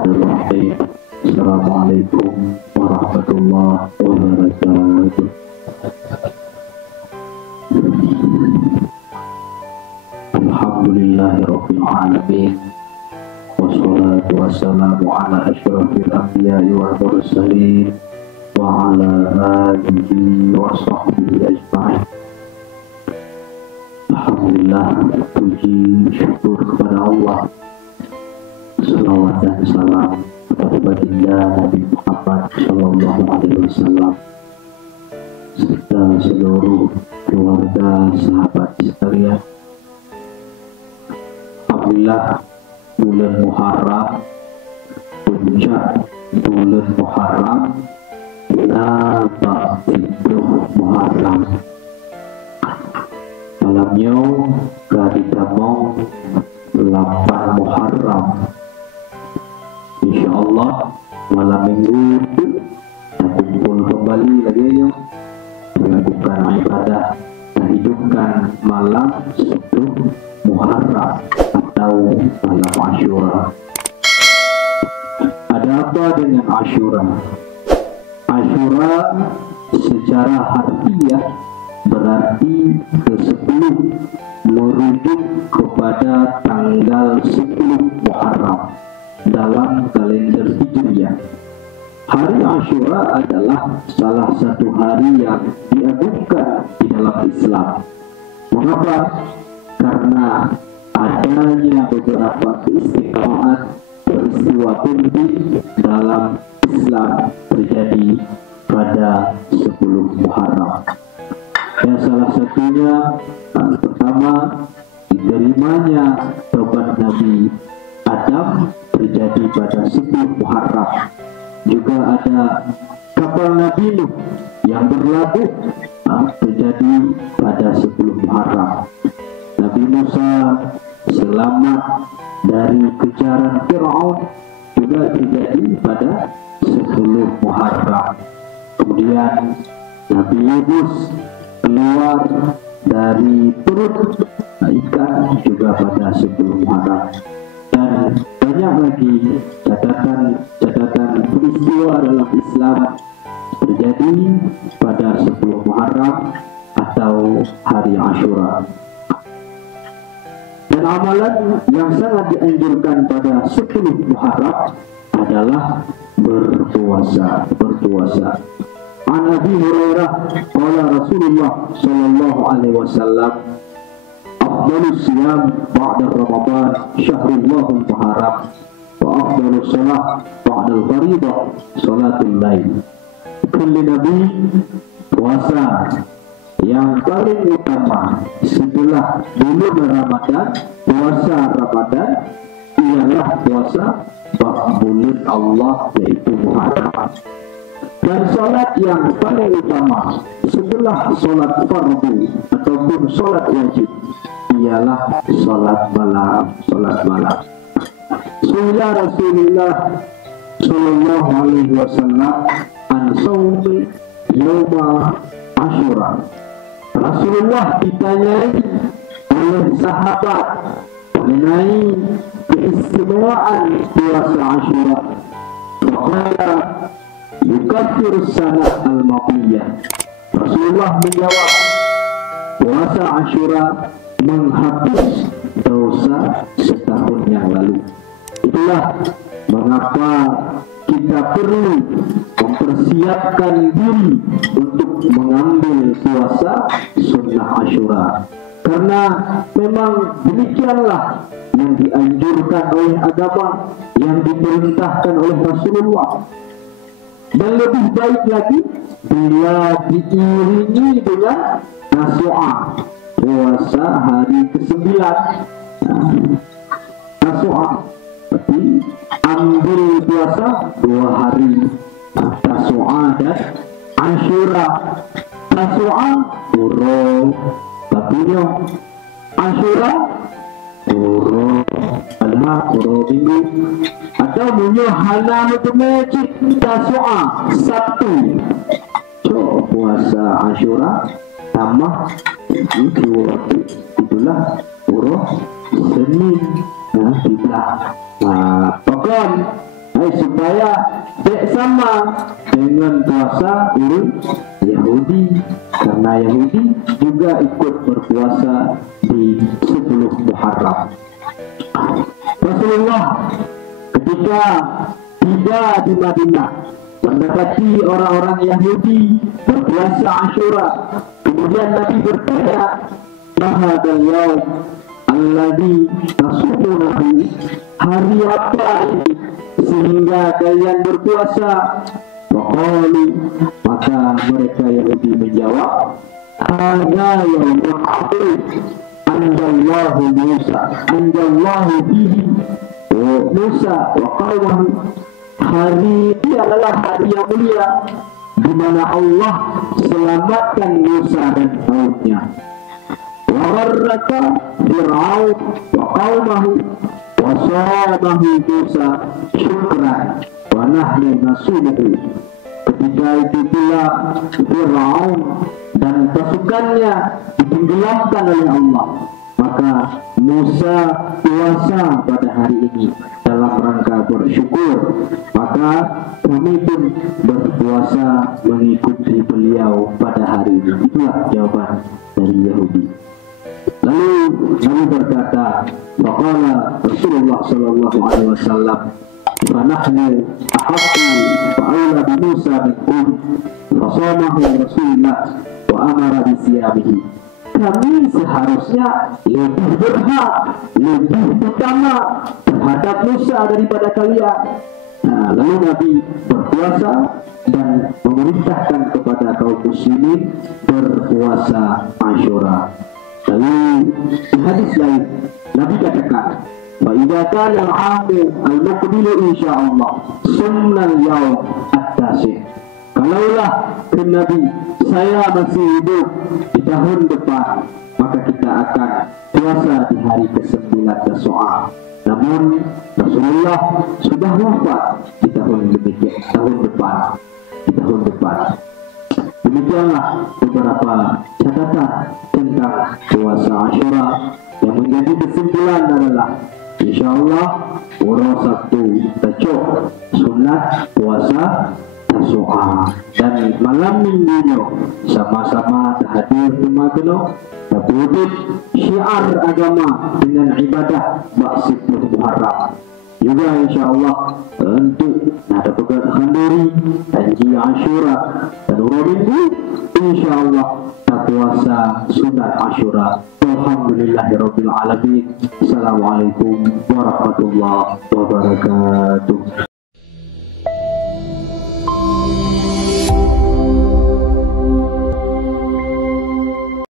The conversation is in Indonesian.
Bismillahirrahmanirrahim. Assalamualaikum warahmatullahi wabarakatuh. Alhamdulillahirabbil alamin. Wassalatu wassalamu ala asyrafil anbiya'i wal mursalin wa ala alihi wa sahbihi ajma'in. Alhamdulillah, puji syukur kepada Allah, salawat dan salam kepada baginda Nabi Muhammad Sallallahu Alaihi Wasallam serta seluruh keluarga sahabat sekalian. Alhamdulillah, bulan Muharram, puncak bulan Muharram, Natal Muharram. Malamnya kali damong 8 Muharram. InsyaAllah malam minggu itu kumpul kembali lagi ya, melakukan ibadah dan hidupkan malam 10 Muharram atau malam Asyura. Ada apa dengan Asyura? Asyura secara harfiah berarti ke-10, merujuk kepada tanggal 10 Muharram dalam kalender Hijriah. Hari Asyura adalah salah satu hari yang diagungkan di dalam Islam. Mengapa? Karena adanya beberapa keistimewaan peristiwa penting dalam Islam terjadi pada 10 Muharram. Ya, salah satunya pertama, diterimanya taubat Nabi Adam terjadi pada 10 Muharram. Juga ada kapal Nabi Nuh yang berlabuh terjadi pada 10 Muharram. Nabi Musa selamat dari kejaran Fir'aun juga terjadi pada 10 Muharram. Kemudian Nabi Yunus keluar dari perut ikan juga pada 10 Muharram. Dan banyak lagi catatan peristiwa dalam Islam terjadi pada 10 Muharram atau hari Asyura. Dan amalan yang sangat dianjurkan pada 10 Muharram adalah berpuasa. An Abi Hurairah qala Rasulullah sallallahu alaihi wasallam, afdalus siyam ba'da Ramadan syahrullahil muharram wa afdalus salat ba'da al-fariidah salatul lail. Kulli nabi, puasa yang paling utama setelah bulan Ramadan, puasa Ramadan ialah puasa bulan Allah, yaitu Muharram. Dan salat yang paling utama setelah salat fardu ataupun salat wajib ialah salat malam. Sunnah Rasulullah sallallahu alaihi wasallam an shaumi yauma Asyura. Rasulullah ditanyai oleh sahabat mengenai keistimewaan puasa Asyura. Maka yukafir sanah al-maqiyah. Rasulullah menjawab, puasa Asyura menghapus dosa setahun yang lalu. Itulah mengapa kita perlu mempersiapkan diri untuk mengambil puasa sunnah Asyura. Karena memang demikianlah yang dianjurkan oleh agama, yang diperintahkan oleh Rasulullah. Dan lebih baik lagi bila diiringi dengan Tasu'a, puasa hari ke-9. Tasu'a berarti ambil puasa 2 hari, Tasu'a dan Asyura. Tasu'a uro batunya, Asyura uro adha, uro minggu, atau munyo halam itu mecik Tasu'a Sabtu. So puasa Asyura tambah itu, itulah uro Senin. Bahkan supaya tidak sama dengan puasa urut Yahudi, karena Yahudi juga ikut berpuasa di 10 Muharram. Rasulullah ketika tiba di Madinah mendapati orang-orang Yahudi berpuasa Asyura, kemudian Nabi bertanya, "Mahadal yaum alladzi tasumunahu?" Hari apa ini sehingga kalian berpuasa? Waqalu, maka mereka Yahudi menjawab, "Hadza yaumul akhir anjallahu Musa anjallahu fihi Musa wa qaumahu." Hari ini adalah hari yang mulia di mana Allah selamatkan Musa dan kaumnya. Wa gharraka Fir'aun wa qaumahu wa sabahu Musa syukran wa nahnu nasuluhu. Ketika itu pula Fir'aun dan pasukannya ditenggelamkan oleh Allah, maka Musa puasa pada hari ini dalam rangka bersyukur, maka kami pun berpuasa mengikuti beliau pada hari ini. Itulah jawaban dari Yahudi. Lalu Nabi berkata, "Faqala Rasulullah sallallahu alaihi wasallam, fa nahnu ahaqqu wa aula bi Musa minkum, fa shamahu Rasulullah wa amara bi siyamihi." Kami seharusnya lebih berhak, lebih utama terhadap Musa daripada kalian. Nah, lalu Nabi berpuasa dan memerintahkan kepada kaum muslimin berpuasa Asyura. Lalu di hadis lain Nabi katakan, "Fa idza kana al-'amu al-muqbilu insyaallah sunnal yaum at-tasi'." Kalaulah Nabi saya masih hidup di tahun depan, maka kita akan puasa di hari ke-9 Tasu'a. Namun Rasulullah sudah wafat di tahun depan. Demikianlah beberapa catatan tentang puasa Asyura. Yang menjadi kesimpulan adalah insyaallah urus Sabtu Tacuk sunat puasa Tasu'a, dan malam minggunya sama-sama hadir di Madinah terwujud syiar agama dengan ibadah bak 10 Muharram. Juga insyaallah untuk ada pekat khanduri dan Asyura dan urut minggu insyaallah puasa sunat Asyura. Alhamdulillahirabbil alamin. Assalamualaikum warahmatullahi wabarakatuh.